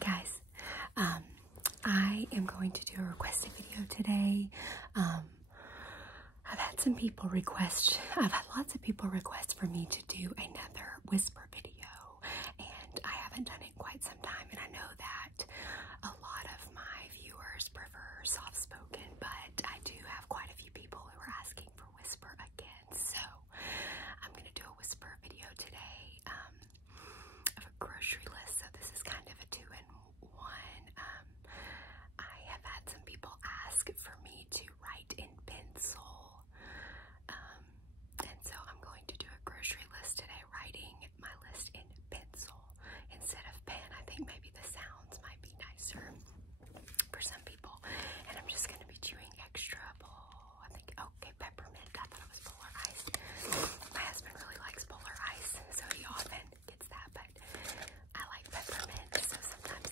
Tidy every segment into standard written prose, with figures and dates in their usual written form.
guys, I am going to do a requested video today. I've had lots of people request for me to do another whisper video, and I haven't done it in quite some time, and I know that a lot of my viewers prefer soft-spoken, but I do have quite a few people who are asking for whisper again, so I'm going to do a whisper video today of a grocery list, so this is kind of a two-in-one. I have had some people ask for me to write in pencil, and so I'm going to do a grocery list today, writing my list in pencil instead of pen. I think maybe the sounds might be nicer for some people, and I'm just going to be chewing extra peppermint. I thought it was Polar Ice. My husband really likes Polar Ice, so he often gets that, but I like peppermint, so sometimes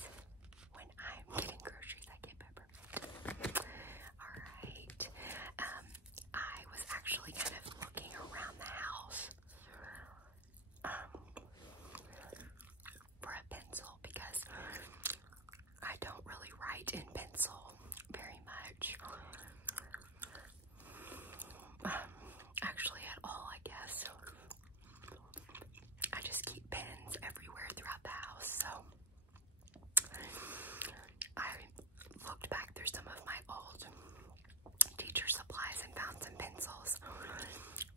when I'm getting groceries, I get peppermint. Alright, I was actually kind of looking around the house for a pencil because I don't really write in pencil very much. Actually at all, I guess. I just keep pens everywhere throughout the house, so I looked back through some of my old teacher supplies and found some pencils,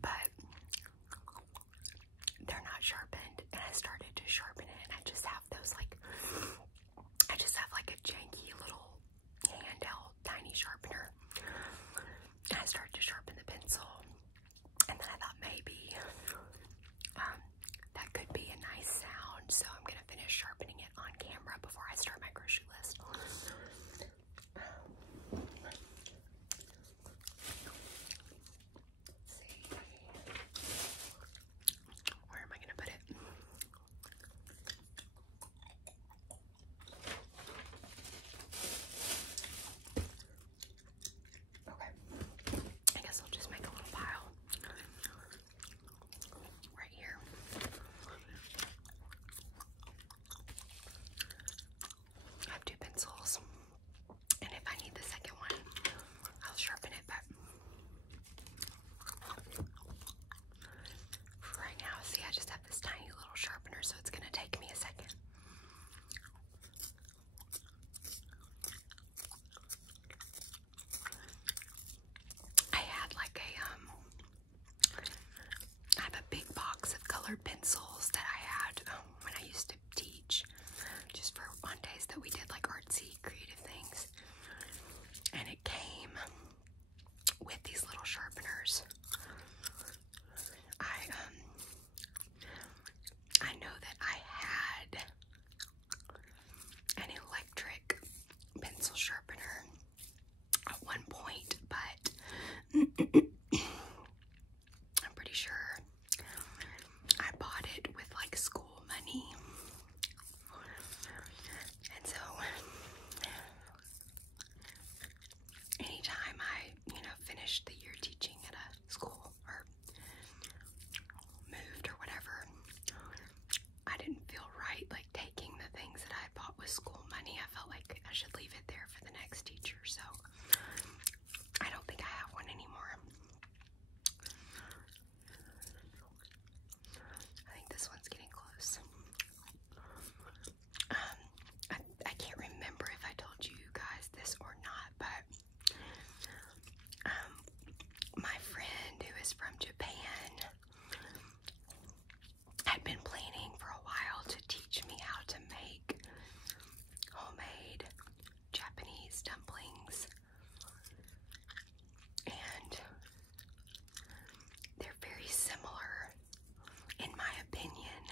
but they're not sharpened, and I started to sharpen it, and I just have like a janky little handheld tiny sharpener. And I started to sharpen the pencil, and then I thought maybe that could be a nice sound, so I'm gonna finish sharpening it on camera before I start my grocery list. Let's see. Where am I gonna put it? Okay. I guess I'll just make a little pile right here. I have two pencils, and if I need the second one, I'll sharpen it, but right now, see, I just have this tiny little sharpener, so it's gonna take me a second. I had like I have a big box of colored pencils that I had when I used to teach, just for on days that we did like artsy, creative things. And it came with these little sharpeners. I know that I had an electric pencil sharpener at one point, but I'm pretty sure I bought it with like school money. And so anytime I, finished the year teaching at a school or moved or whatever, I didn't feel right like taking the things that I had bought with school money. I felt like I should leave it there for the next teacher, so I don't think I have one anymore. I think this one's getting close. I can't remember if I told you guys this or not, but my friend who is from Japan had been planning for a while to teach me how to make homemade Japanese dumplings, and they're very similar, in my opinion,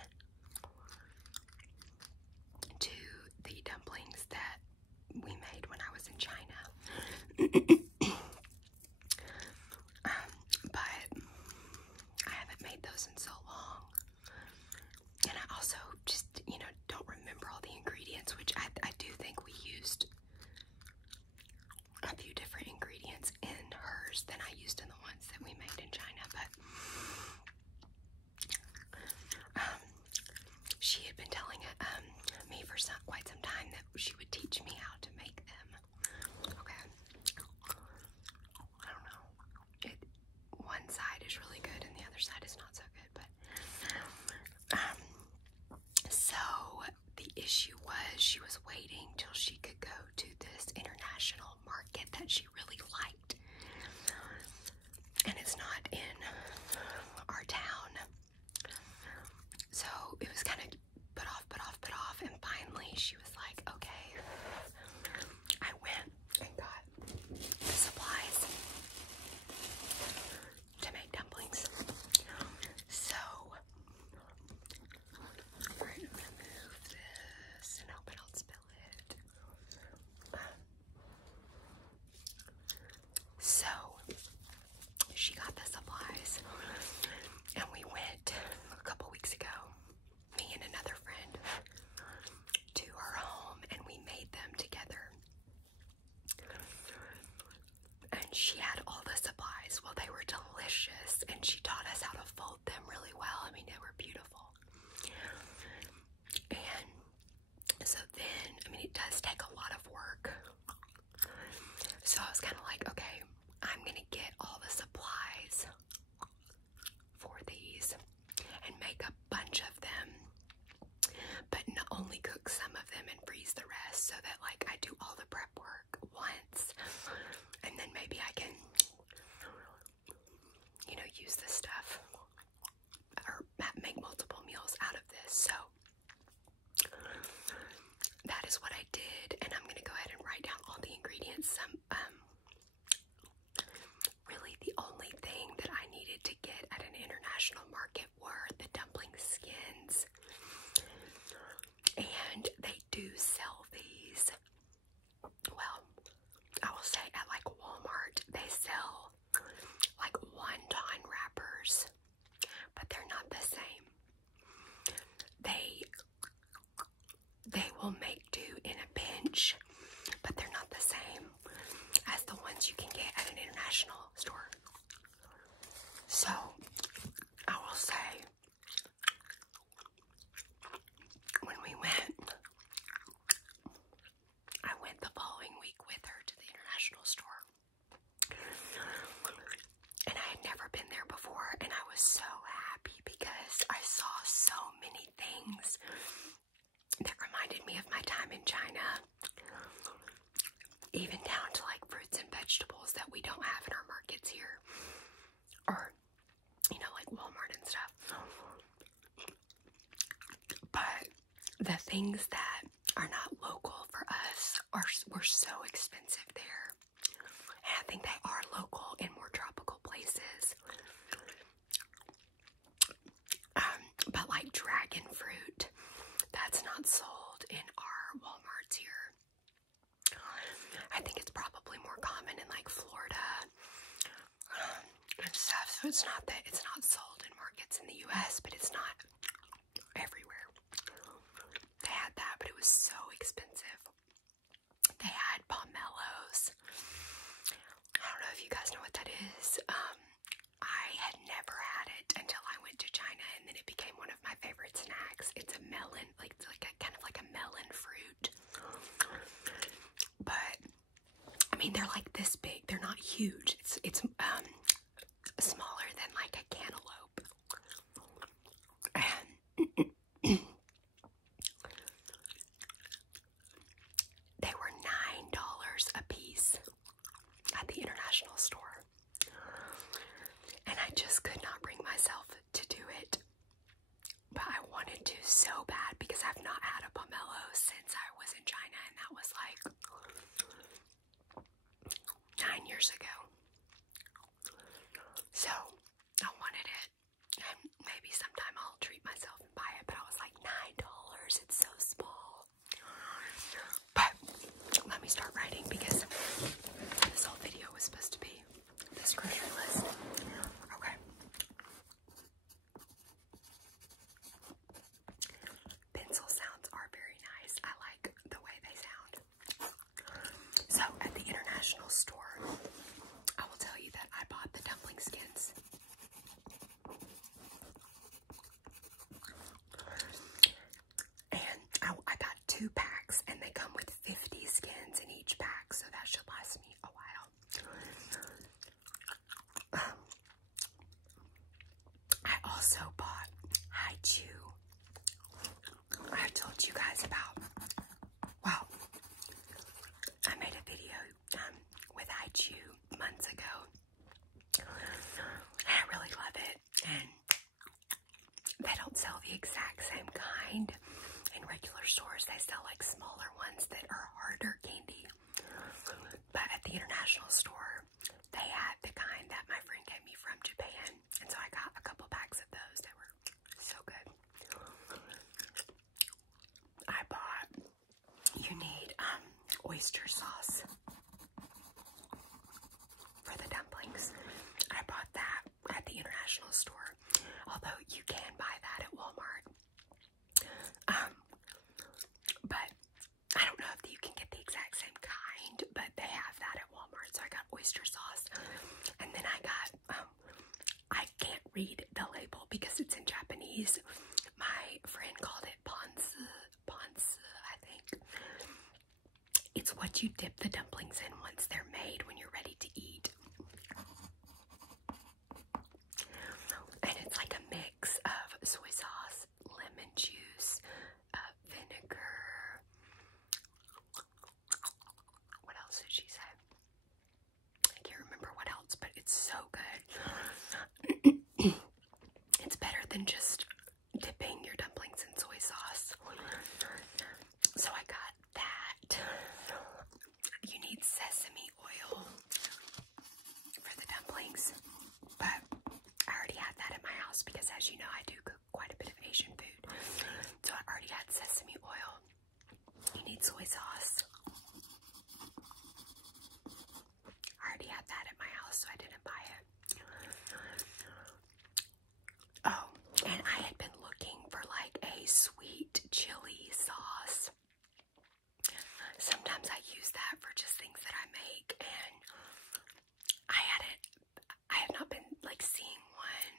to the dumplings that we made when I was in China. But I haven't made those in so long, and I also just, don't remember all the ingredients, which I do think we used a few different ingredients in hers than I used in the ones that we made in China, but she had been telling me for quite some time that she would teach me how to make them. Okay. I don't know. One side is really good and the other side is not so good, but so the issue was she was waiting till she could go to this international market that she really liked, and it's not in our town, so it was kind of put off, and finally she was like, okay. I went and got the supplies to make dumplings. So, alright, I'm gonna move this and hope I don't spill it. So, she got the supplies, and we went a couple weeks ago, me and another friend, to her home, and we made them together. And she had all the supplies. Well, they were delicious, and she taught us how to fold them really well. I mean, they were beautiful. And so then, I mean, it does take a lot of work. So I was kind of like, okay, I'm gonna get all the supplies for these and make a bunch of them, but not only cook some of them and freeze the rest, so that like I do all the prep work once, and then maybe I can, you know, use this stuff or make multiple meals out of this. So that is what I did, and I'm gonna go ahead and write down all the ingredients. Really the only thing that I needed to get at an international market were the dumpling skins, and they do sell these. Well, I will say at like Walmart they sell like wonton wrappers, but they're not the same. They will make do in a pinch, but they're not the same as the ones you can get at an international store. So I will say, when we went, I went the following week with her to the international store, and I had never been there before, and I was so happy because I saw so many things that reminded me of my time in China, even down to like fruits and vegetables that we don't have in our markets here, or, you know, like Walmart and stuff. But the things that are not local for us were so expensive there, and I think they are local in more tropical places. But like dragon fruit, that's not sold in our Walmarts here. I think it's probably more common in like Florida and stuff. So it's not sold in markets in the US, but it's not everywhere. They had that, but it was so expensive. They had pomelos. I don't know if you guys know what that is. I had never had it until I went to China, and then it became one of my favorite snacks. It's a melon, like it's like a kind of like a melon fruit. But I mean, they're like this big. They're not huge. It's smaller than like a cantaloupe. And they were $9 a piece at the international store. And I just could not bring myself to do it. But I wanted to so bad because I've not had a pomelo since I was in China, and that was like 9 years ago. So I wanted it, and maybe sometime I'll treat myself and buy it, but I was like, $9, it's so small. But let me start writing, because this whole video was supposed to be this grocery list. Okay. Pencil sounds are very nice. I like the way they sound. So at the international store, 2 packs, and they come with 50 skins in each pack, so that should last me a while. I also bought Haichu. I told you guys about, well, I made a video with Haichu months ago. I really love it, and they don't sell the exact same kind in regular stores. They sell like smaller ones that are harder candy, but at the international store they had the kind that my friend gave me from Japan, and so I got a couple packs of those. They were so good. I bought, you need oyster sauce for the dumplings. I bought that at the international store, although you can buy that at Walmart. But I don't know if you can get the exact same kind, but they have that at Walmart. So I got oyster sauce, and then I got, I can't read the label because it's in Japanese. My friend called it ponzu, I think. It's what you dip the dumplings in once they're made when you're ready to eat. And it's like a mix of soy sauce, lemon juice, vinegar. What else did she say? I can't remember what else, but it's so good. It's better than just dipping your dumplings in soy sauce. So I got that. You need sesame oil for the dumplings, but I already had that at my house because, as you know, I do cook quite a bit of Asian food. So I already had sesame oil. You need soy sauce. I already had that at my house, so I didn't buy it. Oh, and I had been looking for like a sweet chili sauce. Sometimes I use that for just things that I make, and I have not been like seeing one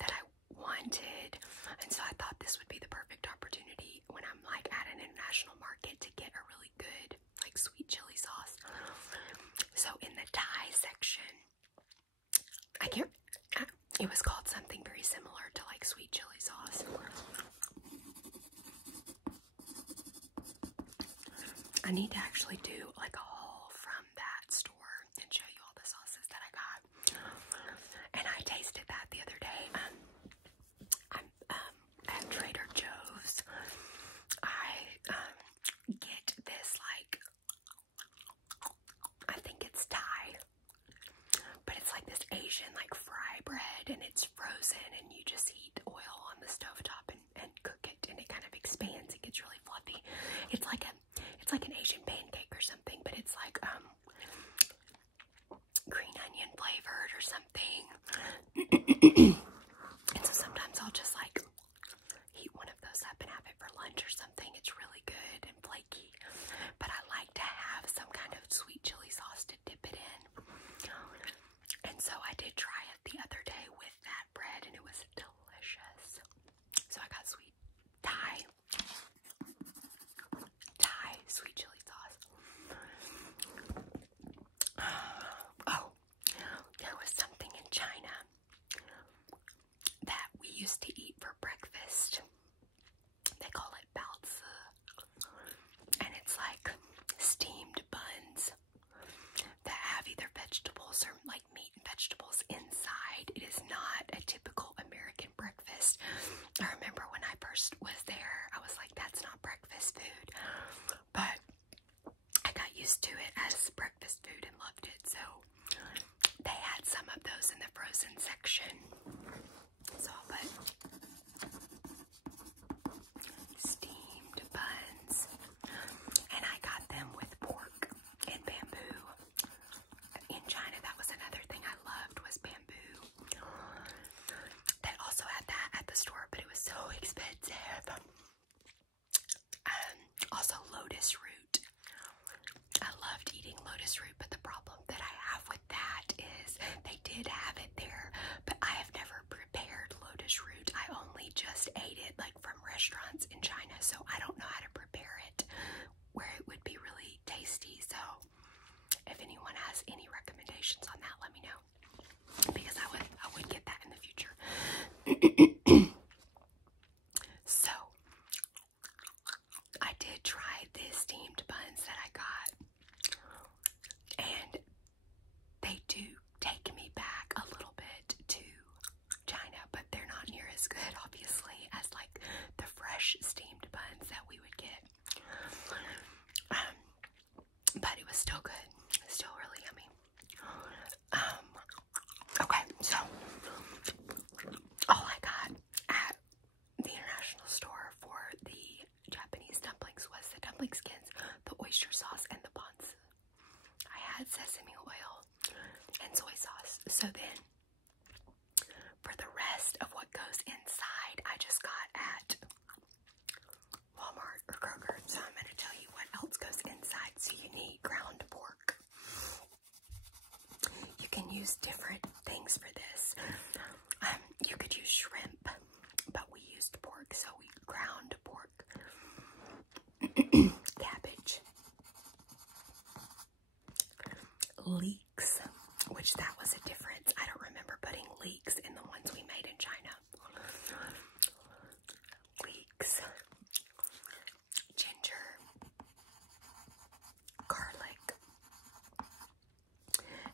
that I wanted, and so I thought this would be the perfect opportunity when I'm like at an international market to get a really good like sweet chili sauce. So in the Thai section, it was called something very similar to like sweet chili sauce. I need to actually do like a haul from that store and show you all the sauces that I got. And I tasted that the other day. I'm at Trader Joe's. I get this like, I think it's Thai, but it's like this Asian like fry bread, and it's frozen, and you just heat oil on the stovetop and cook it, and it kind of expands. It gets really fluffy. It's like an Asian pancake or something, but it's like green onion flavored or something. And so sometimes I'll just like heat one of those up and have it for lunch or something. It's really good and flaky, but I like to have some kind of sweet chili sauce to dip it in. And so I did try it the other day with that bread, and it was delicious. So I got sweet Thai sweet chili sauce. Oh, there was something in China that we used to eat for breakfast. They call it baozi, and it's like steamed buns that have either vegetables or like meat and vegetables inside. It is not a typical American breakfast. I remember when I first was there, I was like, that's not breakfast food. But I got used to it as breakfast food and loved it. So they had some of those in the frozen section. So I'll put steamed buns. And I got them with pork and bamboo. In China, that was another thing I loved, was bamboo. They also had that at the store, but it was so expensive. Also lotus root. I loved eating lotus root, but the problem that I have with that is they did have it there, but I have never prepared lotus root. I only just ate it like from restaurants in China, so I don't know how to prepare it. So, I did try the steamed buns that I got, and they do take me back a little bit to China, but they're not near as good, obviously, as like the fresh steamed buns that we would get. But it was still good. Still really yummy. Okay, so all I got at the international store for the Japanese dumplings was the dumpling skins, the oyster sauce, and the buns. I had sesame oil and soy sauce. So then, for the rest of what goes inside, I just got at Walmart or Kroger. So I'm going to tell you what else goes inside. So you need ground pork. You can use different things for this. You could use shrimp, but we used pork, so we ground pork. Cabbage. Leeks, which that was a difference. I don't remember putting leeks in the ones we made in China. Leeks. Ginger. Garlic.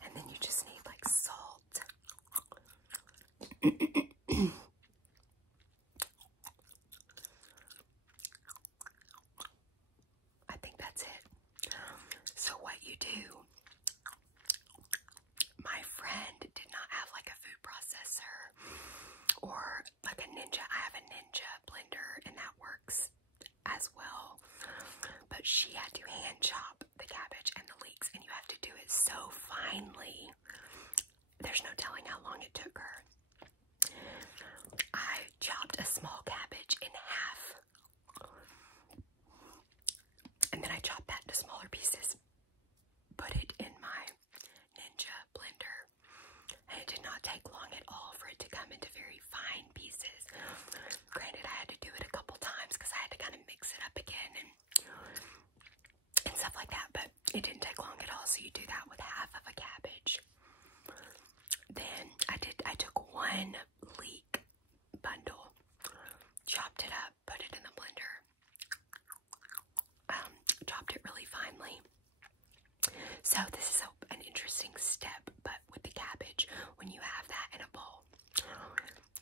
And then you just need like salt. I think that's it. So what you do, my friend did not have like a food processor or like a Ninja. I have a Ninja blender and that works as well. But she had to hand chop the cabbage and the leeks, and you have to do it so finely. There's no telling how long it took her. I chopped a small cabbage in half, and then I chopped that into smaller pieces, put it in my Ninja blender, and it did not take long at all for it to come into very fine pieces. Granted, I had to do it a couple times because I had to kind of mix it up again and stuff like that, but it didn't take long at all. So you do that with half of a cabbage. Then I took one leek bundle, chopped it up, put it in the blender, chopped it really finely. So this is an interesting step, but with the cabbage, when you have that in a bowl,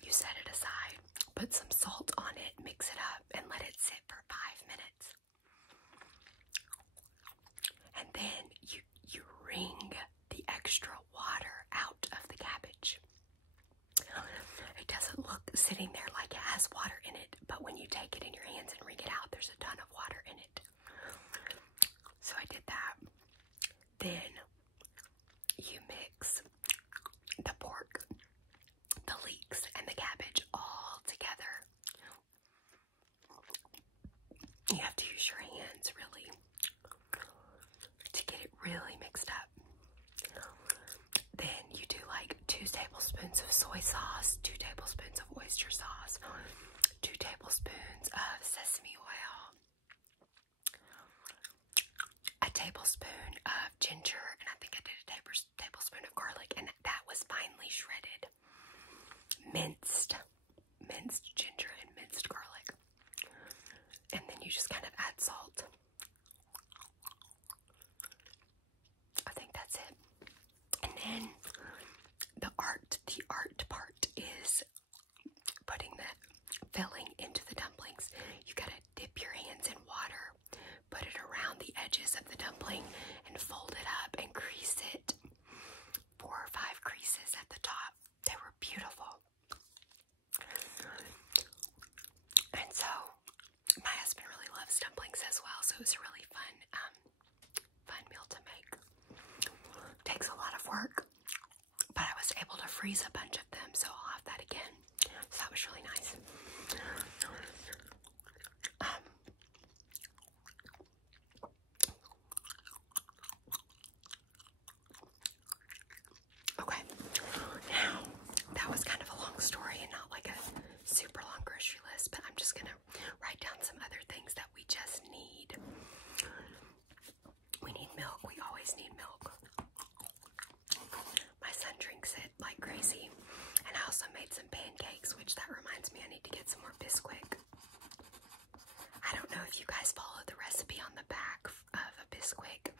you set it aside, put some salt on it, mix it up, and let it sit for 5 minutes. And then you wring the extra water out of the cabbage. It doesn't look sitting there like it has water in it, but when you take it in your hands and wring it out, there's a ton of water in it. So I did that. Then you mix the pork, the leeks, and the cabbage all together. You have to use your hands really to get it really mixed up. Then you do like 2 tablespoons of soy sauce, 2 tablespoons of oyster sauce, 2 tablespoons of sesame oil, a tablespoon of ginger, and I think I did a tablespoon of garlic, and that was finely shredded. Minced ginger and minced garlic. And then you just kind of add salt. I think that's it. And then the art part is putting the filling into the dumplings. You gotta dip your hands in water, put it around the edges of the dumpling, and fold it up and crease it. 4 or 5 creases at the top. They were beautiful. And so my husband really loves dumplings as well, so it was a really fun meal to make. Takes a lot of work, but I was able to freeze a bunch of them, so I'll have that again. So that was really nice. Okay, now that was kind of a long story and not like a super long grocery list, but I'm just gonna write down some other things that we just need. We need milk. We always need milk. My son drinks it like crazy. And I also made some pancakes, which that if you guys follow the recipe on the back of a Bisquick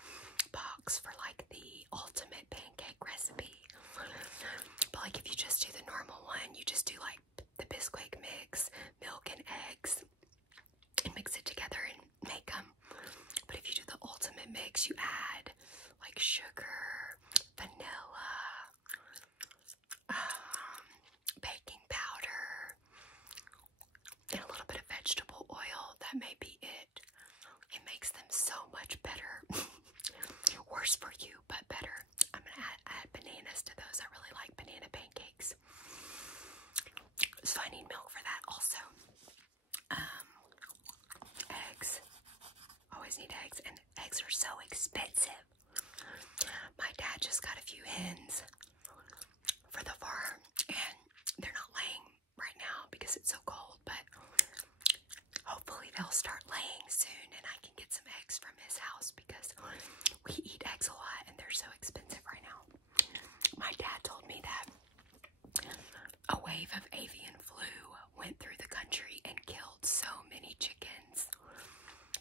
box for like the ultimate pancake recipe. But like if you just do the normal one, you just do like the Bisquick mix, milk and eggs, and mix it together and make them. But if you do the ultimate mix, you add like sugar, vanilla, baking powder, and a little bit of vegetable oil. That may be it. It makes them so much better. Worse for you, but better. I'm gonna add bananas to those. I really like banana pancakes. So I need milk for that also. Eggs. Always need eggs, and eggs are so expensive. My dad just got a few hens for the farm, and they're not laying right now because it's so cold, but hopefully they'll start laying soon and I can get some eggs from his house because we eat eggs a lot and they're so expensive right now. My dad told me that a wave of avian flu went through the country and killed so many chickens,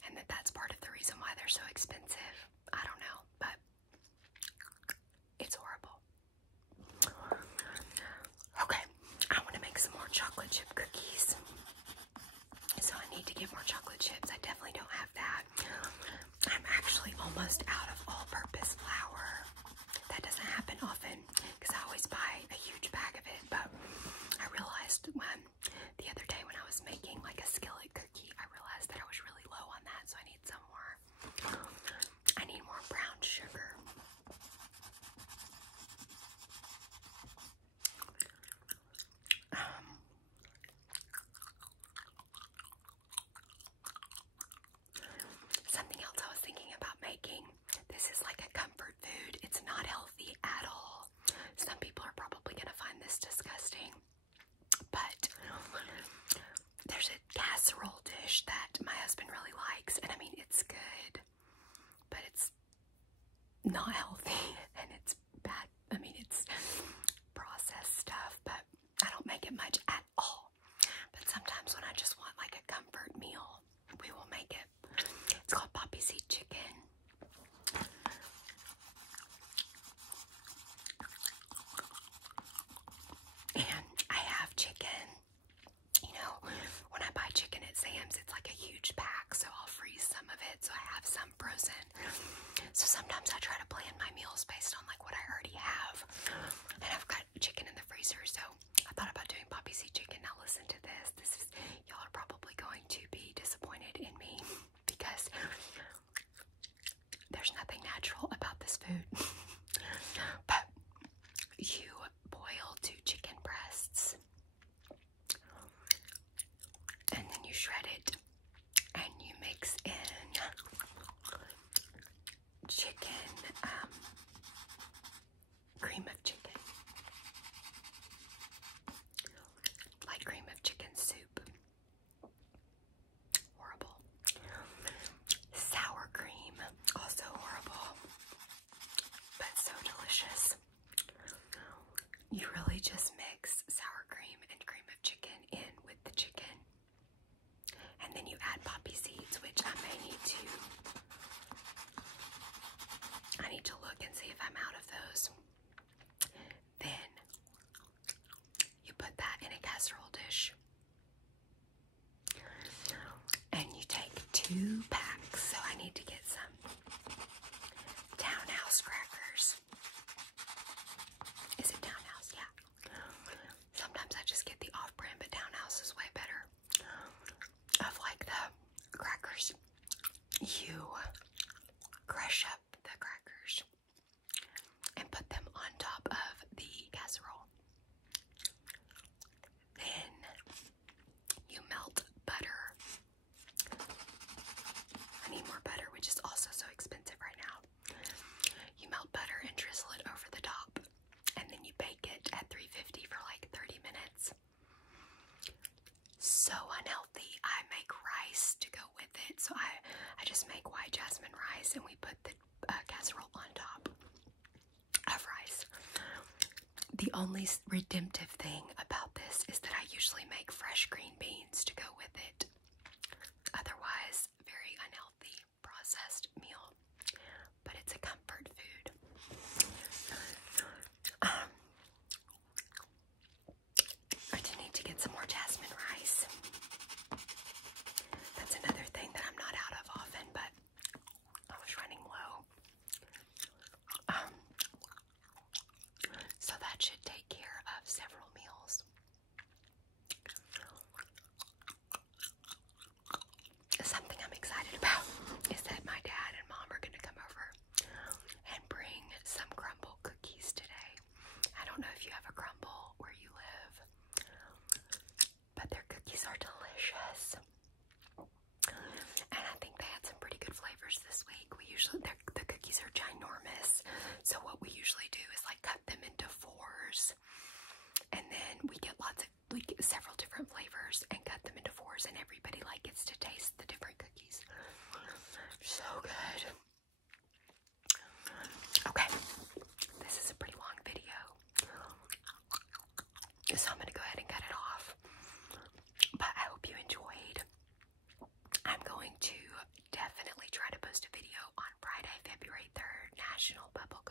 and that's part of the reason why they're so expensive. I don't know, but it's horrible. Okay, I want to make some more chocolate chip cookies. So I need to get more chocolate chips. I definitely don't have that. I'm actually almost out of all-purpose flour. That doesn't happen often because I always buy a huge bag of it, but I realized the other day when I was making like a skillet cookie, I realized that I was really low on that, so I need some more. I need more brown sugar. Something else I was thinking about making. This is like a comfort food. It's not healthy at all. Some people are probably going to find this disgusting. But there's a casserole dish that my husband really likes. And I mean, it's good. But it's not healthy. And it's bad. I mean, it's processed stuff. But I don't make it much at all. But sometimes when I just want like a comfort meal, we will make it. It's called poppy seed chicken. And I have chicken. You know, when I buy chicken at Sam's, it's like a huge pack, so I'll freeze some of it, so I have some frozen. So sometimes I try to plan my meals based on like what I already have. And I've got chicken in the freezer, so I thought about doing poppy seed chicken. Now listen to this. Y'all are probably going to be disappointed in me because there's nothing natural about this food. But you boil 2 chicken breasts and then you shred it and you mix in chicken, cream of chicken, like cream of chicken soup. Horrible. Sour cream, also horrible, but so delicious. You really just mix sour cream and cream of chicken in with the chicken, and then you add poppy seeds, which I need to look and see if I'm out of those. Then you put that in a casserole dish, and you take 2 packs. So I need to get some Townhouse crackers. Is it Townhouse? Yeah. Sometimes I just get the off-brand, but Townhouse is way better. Of like the crackers, you crush up the crackers and put them on top of the casserole. Then you melt butter. I need more butter, which is also so expensive right now. You melt butter and drizzle it over the top, and then you bake it at 350 for like 30 minutes. So unhealthy. I make rice to go with it. So I just make white jasmine rice, and we put the casserole on top of rice. The only redemptive thing about this is that I usually make fresh green beans to go with it. Otherwise, so I'm gonna go ahead and cut it off. But I hope you enjoyed. I'm going to definitely try to post a video on Friday, February 3rd, National Bubble